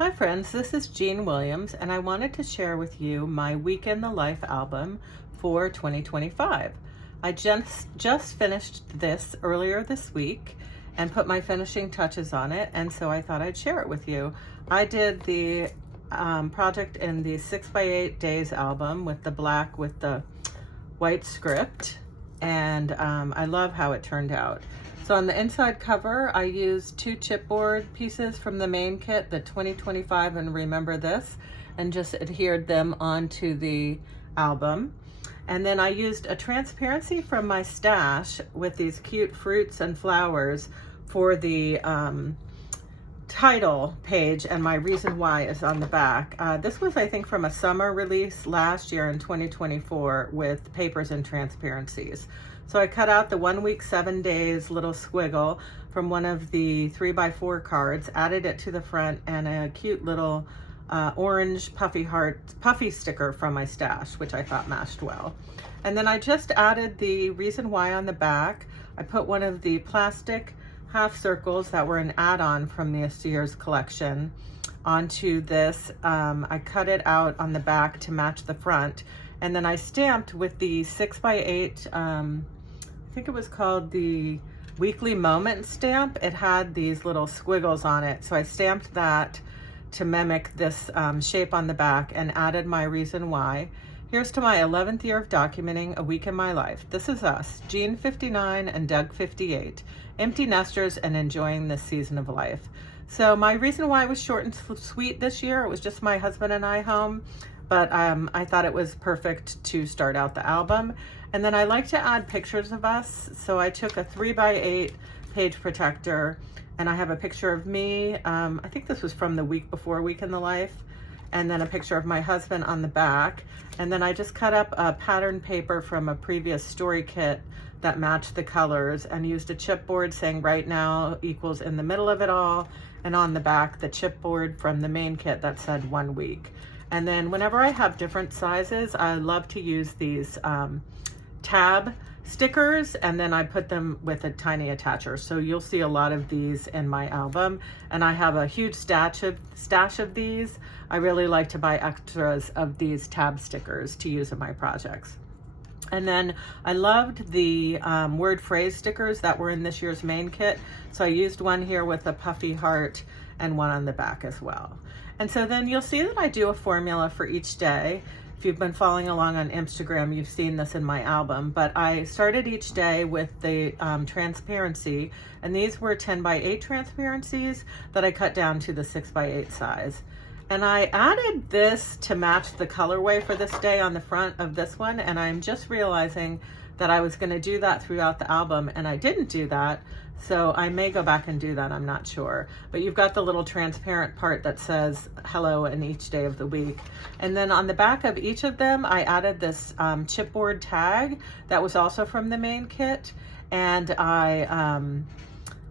Hi friends, this is Jean Williams and I wanted to share with you my Week in the Life album for 2025. I just finished this earlier this week and put my finishing touches on it, and so I thought I'd share it with you. I did the project in the 6x8 days album with the black with the white script, and I love how it turned out. So on the inside cover, I used 2 chipboard pieces from the main kit, the 2025 and Remember This, and just adhered them onto the album. And then I used a transparency from my stash with these cute fruits and flowers for the title page, and my reason why is on the back. This was, I think, from a summer release last year in 2024 with papers and transparencies. So I cut out the 1 week, 7 days little squiggle from one of the 3x4 cards, added it to the front, and a cute little orange puffy sticker from my stash, which I thought matched well. And then I just added the reason why on the back. I put one of the plastic half circles that were an add-on from this year's collection onto this. I cut it out on the back to match the front, and then I stamped with the 6x8, I think it was called the Weekly Moment stamp. It had these little squiggles on it, so I stamped that to mimic this shape on the back and added my reason why. Here's to my 11th year of documenting a week in my life. This is us, Jean 59 and Doug 58, empty nesters and enjoying this season of life. So my reason why was short and sweet this year. It was just my husband and I home, but I thought it was perfect to start out the album. And then I like to add pictures of us. So I took a 3x8 page protector, and I have a picture of me. I think this was from the week before Week in the Life, and then a picture of my husband on the back. And then I just cut up a pattern paper from a previous story kit that matched the colors and used a chipboard saying right now equals in the middle of it all, and on the back the chipboard from the main kit that said 1 week. And then whenever I have different sizes, I love to use these tab stickers, and then I put them with a tiny attacher. So you'll see a lot of these in my album, and I have a huge stash of these. I really like to buy extras of these tab stickers to use in my projects. And then I loved the word phrase stickers that were in this year's main kit. So I used one here with a puffy heart and one on the back as well. And so then you'll see that I do a formula for each day. If you've been following along on Instagram, you've seen this in my album, but I started each day with the transparency, and these were 10x8 transparencies that I cut down to the 6x8 size. And I added this to match the colorway for this day on the front of this one, and I'm just realizing that I was going to do that throughout the album, and I didn't do that. So I may go back and do that, I'm not sure. But you've got the little transparent part that says hello in each day of the week. And then on the back of each of them, I added this chipboard tag that was also from the main kit. And I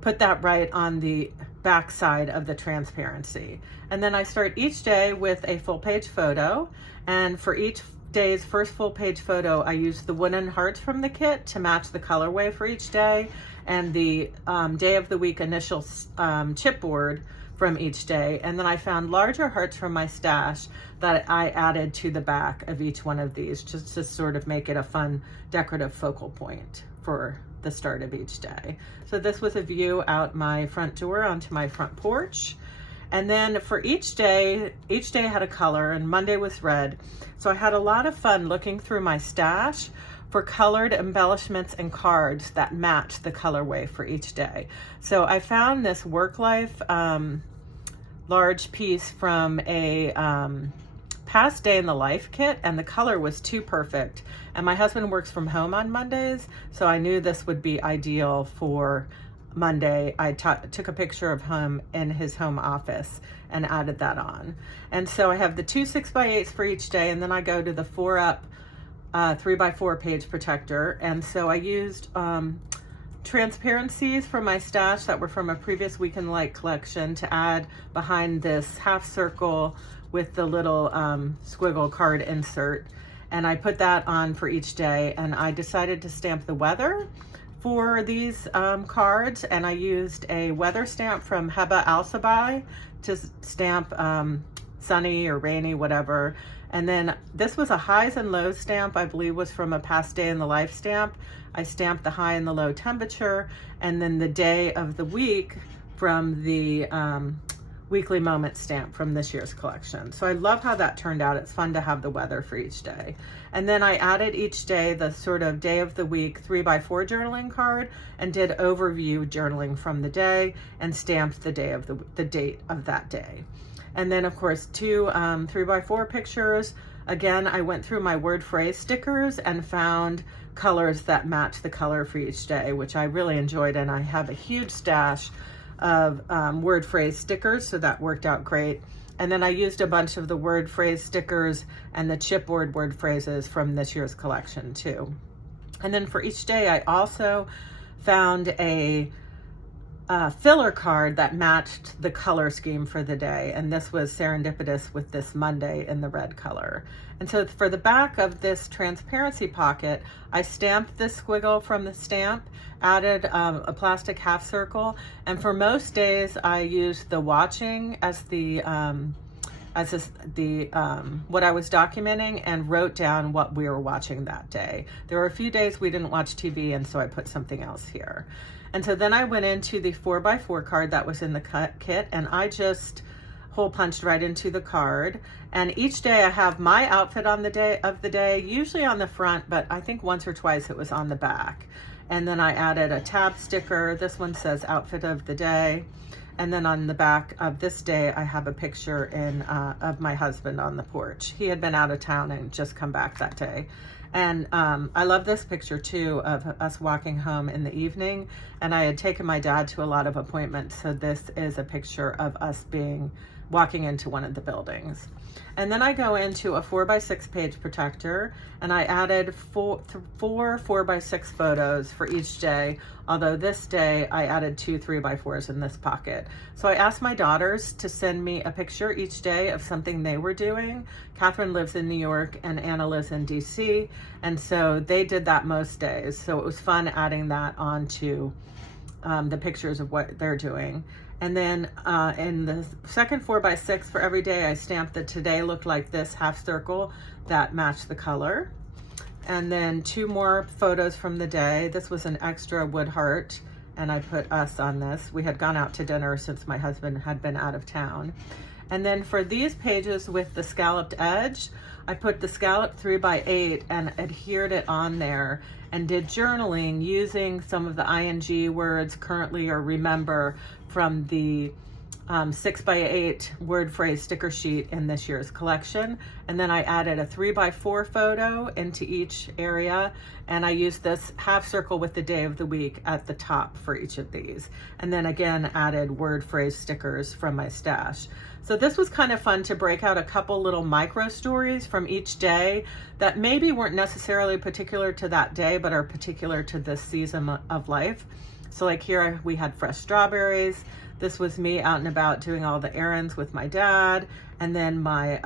put that right on the back side of the transparency. And then I start each day with a full page photo. And for each day's first full page photo, I used the wooden hearts from the kit to match the colorway for each day, and the day of the week initial chipboard from each day. And then I found larger hearts from my stash that I added to the back of each one of these, just to sort of make it a fun decorative focal point for the start of each day. So this was a view out my front door onto my front porch. And then for each day had a color, and Monday was red. So I had a lot of fun looking through my stash for colored embellishments and cards that match the colorway for each day. So I found this Work Life large piece from a past day in the life kit, and the color was too perfect. And my husband works from home on Mondays, so I knew this would be ideal for Monday. I took a picture of him in his home office and added that on. And so I have the 2 6x8s for each day, and then I go to the 4-up 3x4 page protector. And so I used transparencies from my stash that were from a previous Week in Light collection to add behind this half circle with the little squiggle card insert. And I put that on for each day, and I decided to stamp the weather for these cards, and I used a weather stamp from Heba Alsabai to stamp sunny or rainy, whatever. And then this was a highs and lows stamp, I believe was from a past day in the life stamp. I stamped the high and the low temperature, and then the day of the week from the weekly moment stamp from this year's collection. So I love how that turned out. It's fun to have the weather for each day. And then I added each day the sort of day of the week 3x4 journaling card and did overview journaling from the day and stamped the day of the date of that day. And then of course 2 3x4 pictures. Again, I went through my word phrase stickers and found colors that match the color for each day, which I really enjoyed, and I have a huge stash of word phrase stickers, so that worked out great. And then I used a bunch of the word phrase stickers and the chipboard word phrases from this year's collection too. And then for each day, I also found a filler card that matched the color scheme for the day, and this was serendipitous with this Monday in the red color. And so for the back of this transparency pocket, I stamped this squiggle from the stamp, added a plastic half circle, and for most days I used the watching as the what I was documenting, and wrote down what we were watching that day. There were a few days we didn't watch TV, and so I put something else here. And so then I went into the 4x4 card that was in the kit, and I just hole punched right into the card. And each day I have my outfit on the day of the day, usually on the front, but I think once or twice it was on the back. And then I added a tab sticker. This one says outfit of the day. And then on the back of this day, I have a picture of my husband on the porch. He had been out of town and just come back that day. And I love this picture too of us walking home in the evening. And I had taken my dad to a lot of appointments. So this is a picture of us walking into one of the buildings. And then I go into a 4x6 page protector, and I added four 4x6 photos for each day. Although this day I added 2 3x4s in this pocket. So I asked my daughters to send me a picture each day of something they were doing. Catherine lives in New York and Anna lives in DC. And so they did that most days. So it was fun adding that onto the pictures of what they're doing. And then in the second 4x6 for every day, I stamped the today looked like this half circle that matched the color. And then 2 more photos from the day. This was an extra wood heart, and I put us on this. We had gone out to dinner since my husband had been out of town. And then for these pages with the scalloped edge, I put the scalloped 3x8 and adhered it on there and did journaling using some of the ing words, currently or remember, from the 6x8 word phrase sticker sheet in this year's collection. And then I added a 3x4 photo into each area, and I used this half circle with the day of the week at the top for each of these. And then again added word phrase stickers from my stash. So this was kind of fun to break out a couple little micro stories from each day that maybe weren't necessarily particular to that day, but are particular to this season of life. So like here we had fresh strawberries. This was me out and about doing all the errands with my dad. And then my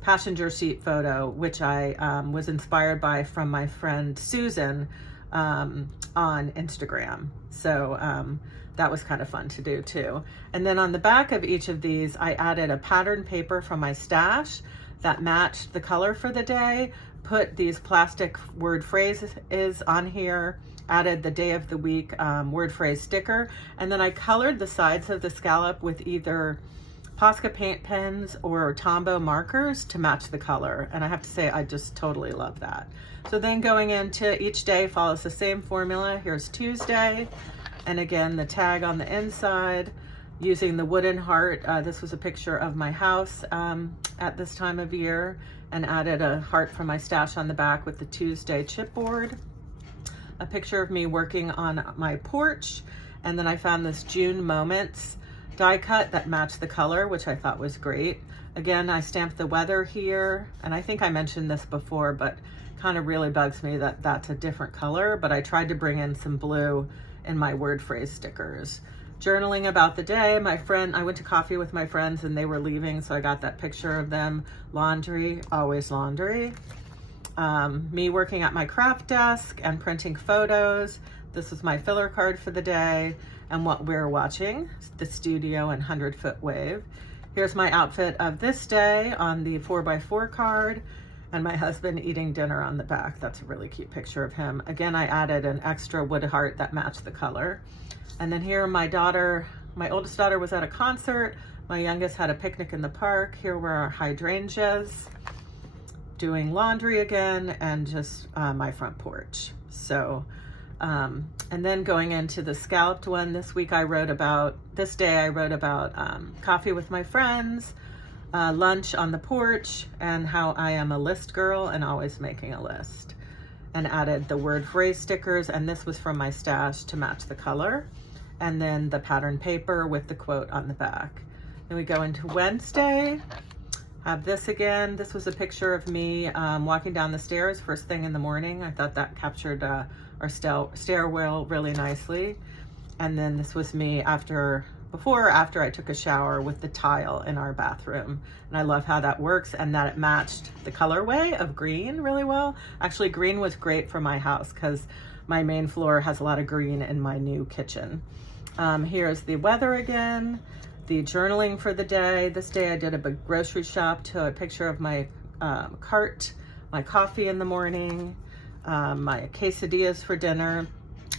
passenger seat photo, which I was inspired by from my friend Susan on Instagram. So that was kind of fun to do too. And then on the back of each of these, I added a pattern paper from my stash that matched the color for the day, put these plastic word phrases on here, added the day of the week word phrase sticker, and then I colored the sides of the scallop with either Posca paint pens or Tombow markers to match the color. And I have to say, I just totally love that. So then going into each day follows the same formula. Here's Tuesday. And again, the tag on the inside using the wooden heart. This was a picture of my house at this time of year, and added a heart from my stash on the back with the Tuesday chipboard. A picture of me working on my porch. And then I found this June Moments die cut that matched the color, which I thought was great. Again, I stamped the weather here, and I think I mentioned this before, but kind of really bugs me that that's a different color, but I tried to bring in some blue in my word phrase stickers. Journaling about the day. I went to coffee with my friends and they were leaving, so I got that picture of them. Laundry, always laundry. Me working at my craft desk and printing photos. This is my filler card for the day and what we're watching, the studio and 100-foot wave. Here's my outfit of this day on the 4x4 card, and my husband eating dinner on the back. That's a really cute picture of him. Again, I added an extra wood heart that matched the color. And then here my oldest daughter was at a concert. My youngest had a picnic in the park. Here were our hydrangeas, doing laundry again, and just my front porch. So, and then going into the scalloped one, this day I wrote about coffee with my friends, lunch on the porch, and how I am a list girl and always making a list. And added the word phrase stickers, and this was from my stash to match the color. And then the pattern paper with the quote on the back. Then we go into Wednesday. Have this again. This was a picture of me walking down the stairs first thing in the morning. I thought that captured our stairwell really nicely. And then this was me before or after I took a shower with the tile in our bathroom. And I love how that works and that it matched the colorway of green really well. Actually, green was great for my house because my main floor has a lot of green in my new kitchen. Here's the weather again, the journaling for the day. This day I did a big grocery shop to a picture of my cart, my coffee in the morning, my quesadillas for dinner,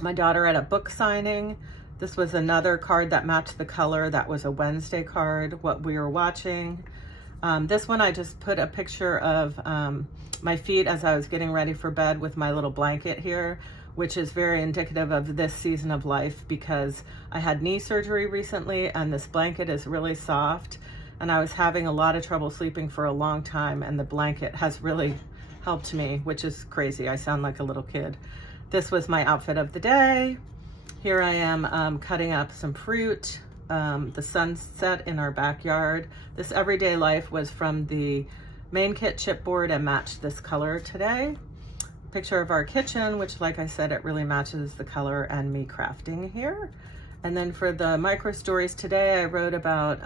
my daughter at a book signing. This was another card that matched the color. That was a Wednesday card, what we were watching. This one I just put a picture of my feet as I was getting ready for bed with my little blanket here, which is very indicative of this season of life because I had knee surgery recently and this blanket is really soft and I was having a lot of trouble sleeping for a long time, and the blanket has really helped me, which is crazy. I sound like a little kid. This was my outfit of the day. Here I am cutting up some fruit, the sunset in our backyard. This everyday life was from the main kit chipboard and matched this color today. Picture of our kitchen, which like I said, it really matches the color and me crafting here. And then for the micro stories today, I wrote about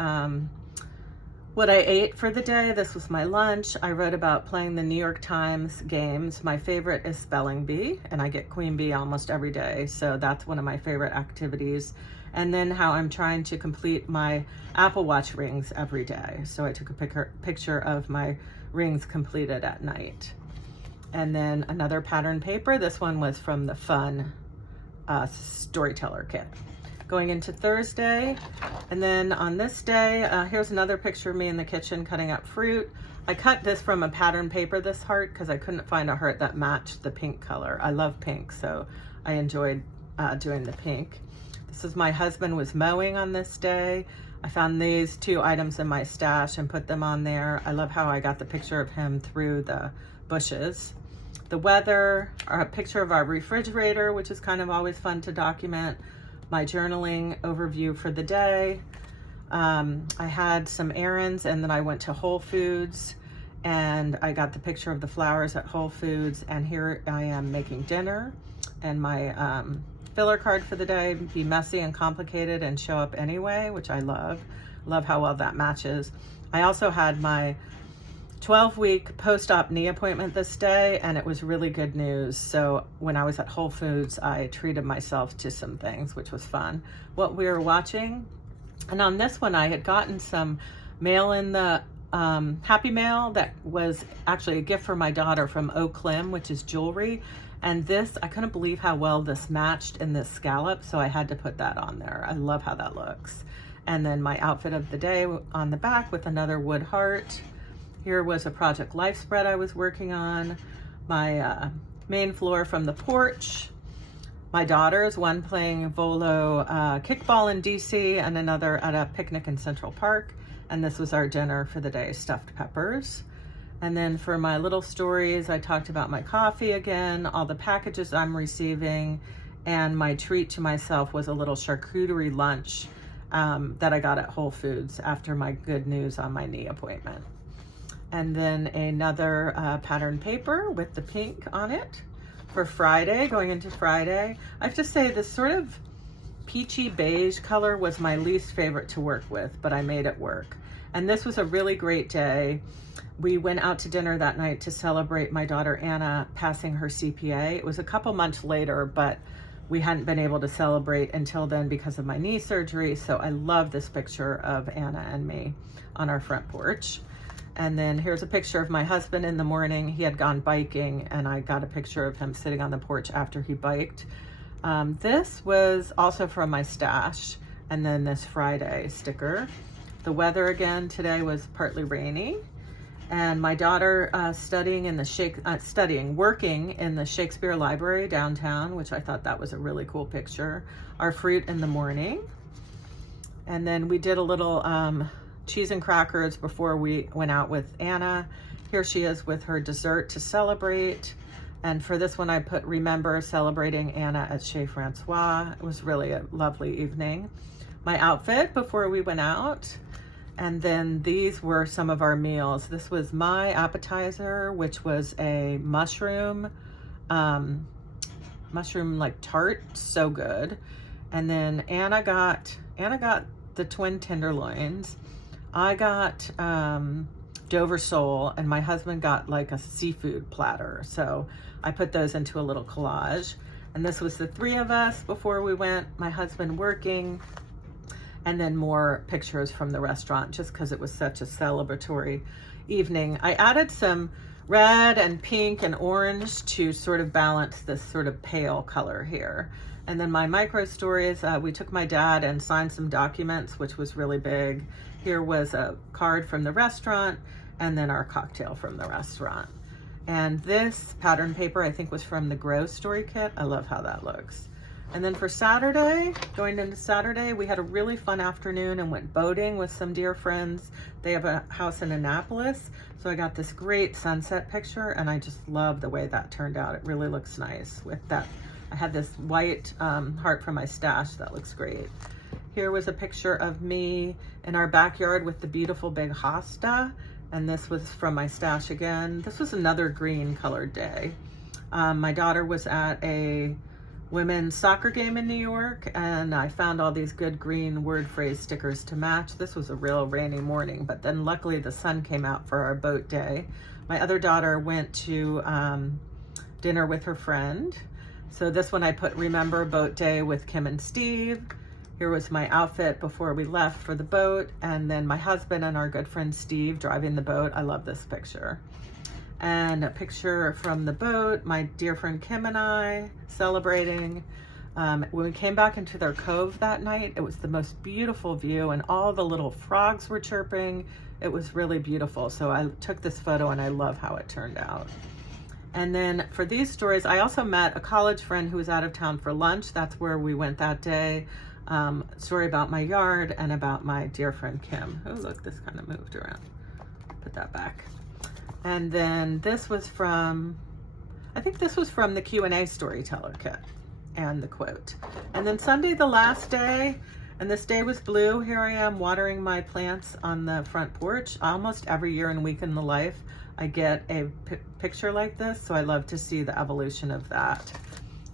what I ate for the day. This was my lunch. I wrote about playing the New York Times games. My favorite is spelling bee, and I get queen bee almost every day. So that's one of my favorite activities. And then how I'm trying to complete my Apple Watch rings every day. So I took a picture of my rings completed at night. And then another pattern paper. This one was from the Fun Storyteller Kit. Going into Thursday, and then on this day, here's another picture of me in the kitchen cutting up fruit. I cut this from a pattern paper, this heart, because I couldn't find a heart that matched the pink color. I love pink, so I enjoyed doing the pink. This is my husband was mowing on this day. I found these two items in my stash and put them on there. I love how I got the picture of him through the bushes. The weather, a picture of our refrigerator, which is kind of always fun to document. My journaling overview for the day. I had some errands and then I went to Whole Foods and I got the picture of the flowers at Whole Foods, and here I am making dinner. And my filler card for the day, be messy and complicated and show up anyway, which I love. Love how well that matches. I also had my 12-week post-op knee appointment this day, and it was really good news. So when I was at Whole Foods, I treated myself to some things, which was fun. What we were watching, and on this one, I had gotten some mail in the Happy Mail that was actually a gift for my daughter from Oak Limb, which is jewelry. And this, I couldn't believe how well this matched in this scallop, so I had to put that on there. I love how that looks. And then my outfit of the day on the back with another wood heart. Here was a Project Life spread I was working on. My main floor from the porch. My daughters, one playing volo kickball in DC and another at a picnic in Central Park. And this was our dinner for the day, stuffed peppers. And then for my little stories, I talked about my coffee again, all the packages I'm receiving, and my treat to myself was a little charcuterie lunch that I got at Whole Foods after my good news on my knee appointment. And then another pattern paper with the pink on it for Friday, going into Friday. I have to say this sort of peachy beige color was my least favorite to work with, but I made it work. And this was a really great day. We went out to dinner that night to celebrate my daughter Anna passing her CPA. It was a couple months later, but we hadn't been able to celebrate until then because of my knee surgery. So I love this picture of Anna and me on our front porch. And then here's a picture of my husband in the morning. He had gone biking, and I got a picture of him sitting on the porch after he biked. This was also from my stash. And then this Friday sticker. The weather again today was partly rainy. And my daughter working in the Shakespeare Library downtown, which I thought that was a really cool picture. Our fruit in the morning. And then we did a little cheese and crackers before we went out with Anna. Here she is with her dessert to celebrate. And for this one, I put remember celebrating Anna at Chez Francois. It was really a lovely evening. My outfit before we went out. And then these were some of our meals. This was my appetizer, which was a mushroom like tart, so good. And then Anna got the twin tenderloins. I got Dover sole, and my husband got like a seafood platter. So I put those into a little collage. And this was the three of us before we went, my husband working, and then more pictures from the restaurant just because it was such a celebratory evening. I added some red and pink and orange to sort of balance this sort of pale color here. And then my micro stories, we took my dad and signed some documents, which was really big. Here was a card from the restaurant, and then our cocktail from the restaurant. And this pattern paper, I think, was from the Grow Story Kit. I love how that looks. And then for Saturday, going into Saturday, we had a really fun afternoon and went boating with some dear friends. They have a house in Annapolis. So I got this great sunset picture, and I just love the way that turned out. It really looks nice with that. I had this white heart from my stash that looks great. Here was a picture of me in our backyard with the beautiful big hosta. And this was from my stash again. This was another green colored day. My daughter was at a women's soccer game in New York, and I found all these good green word phrase stickers to match. This was a real rainy morning, but then luckily the sun came out for our boat day. My other daughter went to dinner with her friend. So this one I put remember boat day with Kim and Steve. Here was my outfit before we left for the boat, and then my husband and our good friend Steve driving the boat. I love this picture. And a picture from the boat, my dear friend Kim and I celebrating. When we came back into their cove that night, it was the most beautiful view, and all the little frogs were chirping. It was really beautiful. So I took this photo, and I love how it turned out. And then for these stories, I also met a college friend who was out of town for lunch. That's where we went that day. Story about my yard and about my dear friend Kim. Oh, look, this kind of moved around. Put that back. And then this was from, I think this was from the Q&A storyteller kit and the quote. And then Sunday, the last day, and this day was blue. Here I am watering my plants on the front porch. Almost every year and week in the life, I get a picture like this. So I love to see the evolution of that.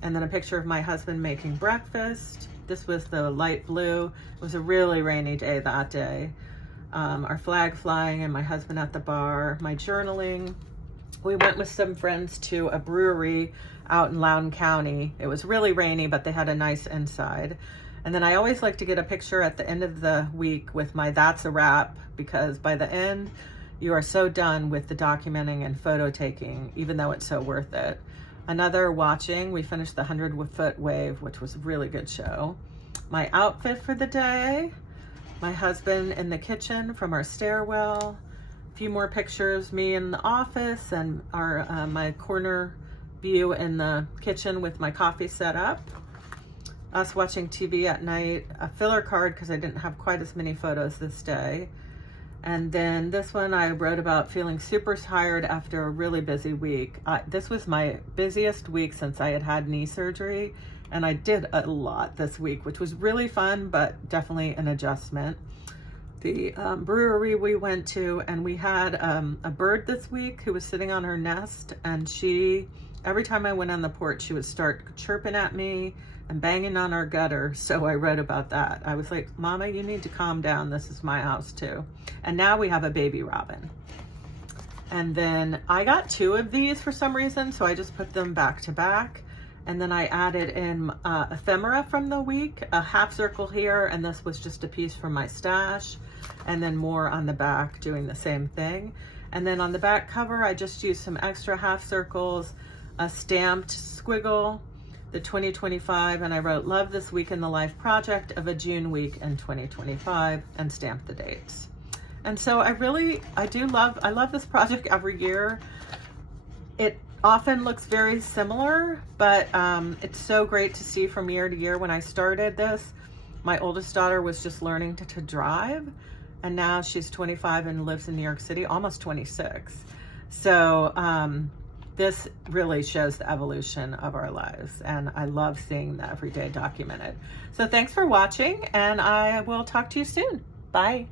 And then a picture of my husband making breakfast. This was the light blue. It was a really rainy day that day. Our flag flying and my husband at the bar, my journaling. We went with some friends to a brewery out in Loudoun County. It was really rainy, but they had a nice inside. And then I always like to get a picture at the end of the week with my That's a Wrap, because by the end, you are so done with the documenting and photo taking, even though it's so worth it. Another watching, we finished the 100-foot wave, which was a really good show. My outfit for the day. My husband in the kitchen from our stairwell. A few more pictures, me in the office, and our my corner view in the kitchen with my coffee set up. Us watching TV at night. A filler card because I didn't have quite as many photos this day. And then this one I wrote about feeling super tired after a really busy week. This was my busiest week since I had had knee surgery. And I did a lot this week, which was really fun, but definitely an adjustment. The brewery we went to, and we had a bird this week who was sitting on her nest, and she, every time I went on the porch, she would start chirping at me and banging on our gutter. So I wrote about that. I was like, Mama, you need to calm down. This is my house too. And now we have a baby robin. And then I got two of these for some reason, so I just put them back to back. And then I added in ephemera from the week, a half circle here, and this was just a piece from my stash, and then more on the back doing the same thing. And then on the back cover, I just used some extra half circles, a stamped squiggle, the 2025, and I wrote "Love this week in the life project of a June week in 2025" and stamped the dates. And so I love this project every year. It often looks very similar, but it's so great to see from year to year. When I started this, my oldest daughter was just learning to drive, and now she's 25 and lives in New York City, almost 26. So this really shows the evolution of our lives, and I love seeing the everyday documented. So thanks for watching, and I will talk to you soon. Bye.